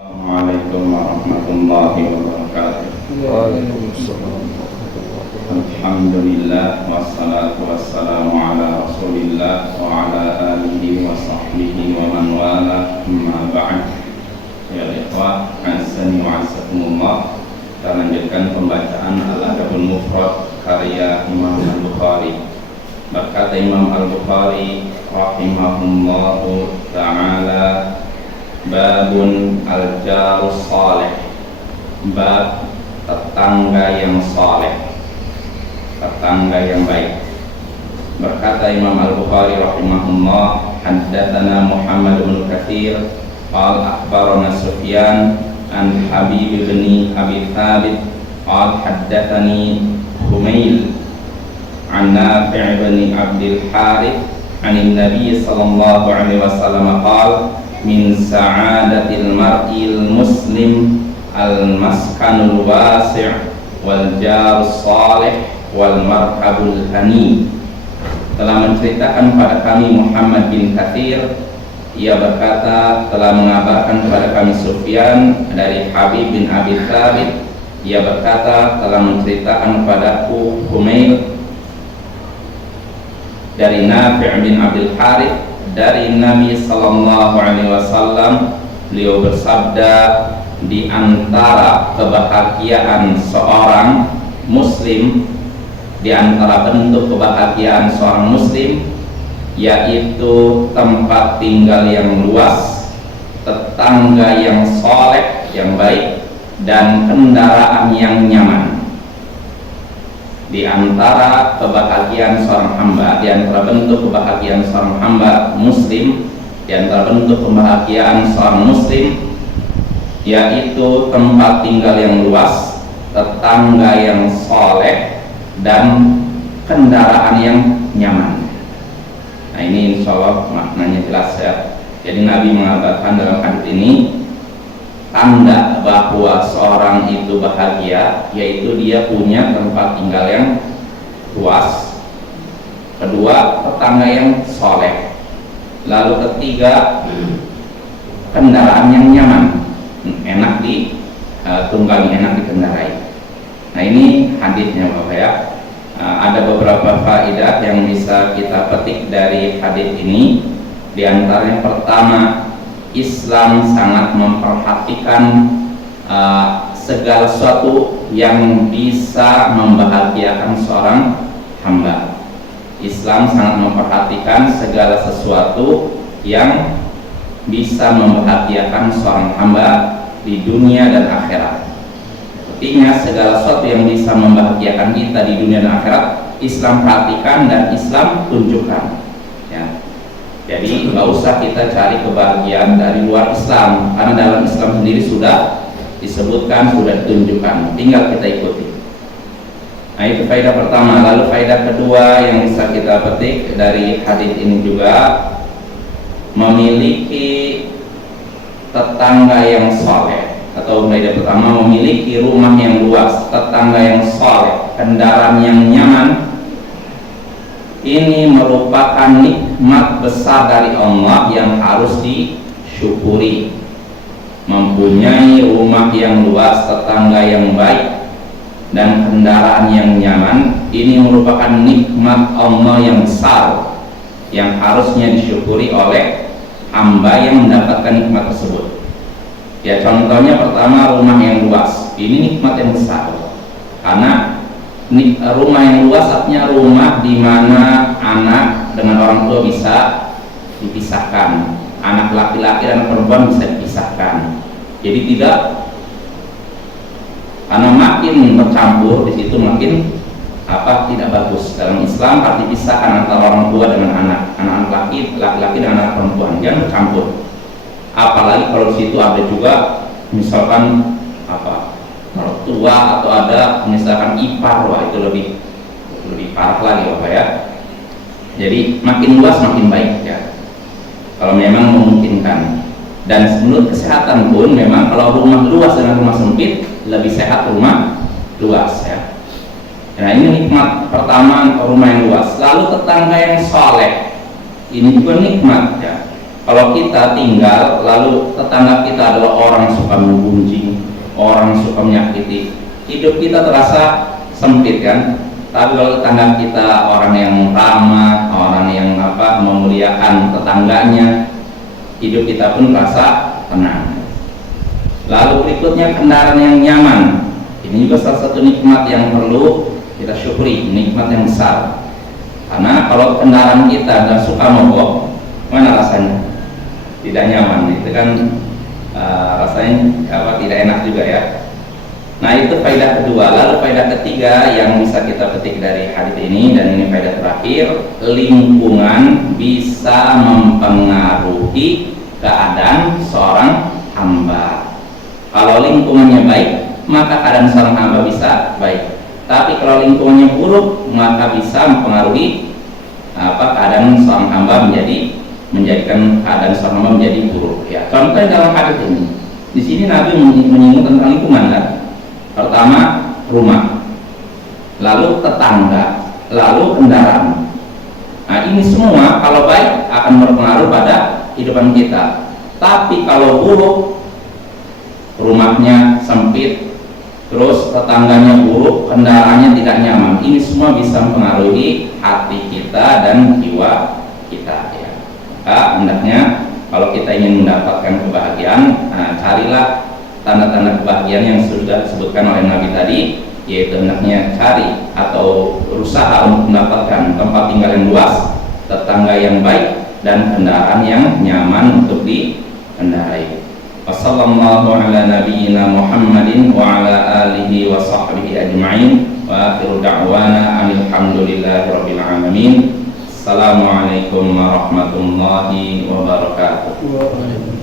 Assalamualaikum warahmatullahi wabarakatuh. Waalaikumsalam. Alhamdulillah wassalatu wassalamu ala Rasulillah wa ala alihi wa sahbihi wa man wala, amma ba'd. Ya ikhwah, azani wa azakumullah. Kita lanjutkan pembacaan Al-Adabul Mufrad karya Imam Al-Bukhari. Berkata Imam Al-Bukhari rahimahullahu ta'ala, babun al-jarus salih, bab tetangga yang saleh, tetangga yang baik. Berkata Imam Al-Bukhari rahimahullah, haddatsana Muhammad bin Katsir qal akhbarana Sufyan an Habib bin Abi Thabit qal haddatsani Humail an Nafi' bin Abdul Harith an Nabi sallallahu alaihi wasallam qala min sa'adatil mar'il muslim al-maskanul wasi' wal jarus salih wal marhabul hani. Telah menceritakan kepada kami Muhammad bin Katsir, ia berkata telah mengabarkan kepada kami Sufyan dari Habib bin Abi Thabit, ia berkata telah menceritakan kepadaku Humail dari Nafi' bin Abdul Harith dari Nabi sallallahu alaihi wasallam. Beliau bersabda, di antara kebahagiaan seorang muslim, di antara bentuk kebahagiaan seorang muslim, yaitu tempat tinggal yang luas, tetangga yang soleh, yang baik, dan kendaraan yang nyaman. Di antara kebahagiaan seorang hamba, di antara bentuk kebahagiaan seorang hamba muslim, di antara bentuk kebahagiaan seorang muslim, yaitu tempat tinggal yang luas, tetangga yang soleh, dan kendaraan yang nyaman. Nah, ini insya Allah maknanya jelas ya. Jadi Nabi mengabarkan dalam hadis ini, tanda bahwa seorang itu bahagia yaitu dia punya tempat tinggal yang luas, kedua tetangga yang soleh, lalu ketiga kendaraan yang nyaman, enak ditunggangi, enak dikendarai. Nah, ini hadisnya Bapak ya. Ada beberapa faedah yang bisa kita petik dari hadis ini. Di antaranya pertama, Islam sangat memperhatikan segala sesuatu yang bisa membahagiakan seorang hamba. Islam sangat memperhatikan segala sesuatu yang bisa membahagiakan seorang hamba di dunia dan akhirat. Artinya segala sesuatu yang bisa membahagiakan kita di dunia dan akhirat, Islam perhatikan dan Islam tunjukkan ya. Jadi nggak usah kita cari kebahagiaan dari luar Islam, karena dalam Islam sendiri sudah disebutkan, sudah ditunjukkan, tinggal kita ikuti. Nah, itu faedah pertama. Lalu faedah kedua yang bisa kita petik dari hadis ini juga, memiliki tetangga yang soleh, atau faedah pertama, memiliki rumah yang luas, tetangga yang soleh, kendaraan yang nyaman. Ini merupakan nikmat besar dari Allah yang harus disyukuri. Mempunyai rumah yang luas, tetangga yang baik, dan kendaraan yang nyaman, ini merupakan nikmat Allah yang besar yang harusnya disyukuri oleh hamba yang mendapatkan nikmat tersebut. Ya, contohnya pertama, rumah yang luas. Ini nikmat yang besar, karena rumah yang luas artinya rumah di mana anak dengan orang tua bisa dipisahkan, anak laki-laki dan perempuan bisa dipisahkan. Jadi tidak, karena makin bercampur di situ makin tidak bagus. Dalam Islam harus dipisahkan antara orang tua dengan anak laki-laki dan anak perempuan, jangan bercampur. Apalagi kalau di situ ada juga misalkan mertua atau ada misalkan ipar, wah itu lebih parah lagi Bapak ya. Jadi makin luas makin baik ya, kalau memang memungkinkan. Dan menurut kesehatan pun memang kalau rumah luas dengan rumah sempit lebih sehat rumah luas ya. Nah, ini nikmat pertama, rumah yang luas. Lalu tetangga yang soleh, ini juga nikmat ya. Kalau kita tinggal lalu tetangga kita adalah orang yang suka menggunjing, orang yang suka menyakiti, hidup kita terasa sempit kan. Tapi kalau tetangga kita orang yang ramah, orang yang memuliakan tetangganya, hidup kita pun terasa tenang. Lalu berikutnya kendaraan yang nyaman. Ini juga salah satu nikmat yang perlu kita syukuri, nikmat yang besar. Karena kalau kendaraan kita nggak suka mogok, mana rasanya? Tidak nyaman, itu kan rasanya tidak enak juga ya. Nah itu faedah kedua. Lalu faedah ketiga yang bisa kita petik dari hadis ini, dan ini faedah terakhir, lingkungan bisa mempengaruhi keadaan seorang hamba. Kalau lingkungannya baik, maka keadaan seorang hamba bisa baik. Tapi kalau lingkungannya buruk, maka bisa mempengaruhi keadaan seorang hamba menjadikan keadaan seorang hamba menjadi buruk. Ya, contohnya dalam hadis ini, di sini Nabi menyinggung tentang lingkungan kan. Pertama rumah, lalu tetangga, lalu kendaraan. Nah ini semua kalau baik akan berpengaruh pada kehidupan kita. Tapi kalau buruk, rumahnya sempit, terus tetangganya buruk, kendaraannya tidak nyaman, ini semua bisa mempengaruhi hati kita dan jiwa kita ya. Maka hendaknya kalau kita ingin mendapatkan kebahagiaan, carilah tanda-tanda kebahagiaan yang sudah disebutkan oleh Nabi tadi, yaitu hendaknya cari atau berusaha untuk mendapatkan tempat tinggal yang luas, tetangga yang baik, dan kendaraan yang nyaman untuk dikendarai. Wassallallahu ala nabiyyina Muhammadin wa ala alihi wa sahbihi ajma'in, wa akhiru da'wana alhamdulillahi rabbil alamin. Assalamualaikum warahmatullahi wabarakatuh.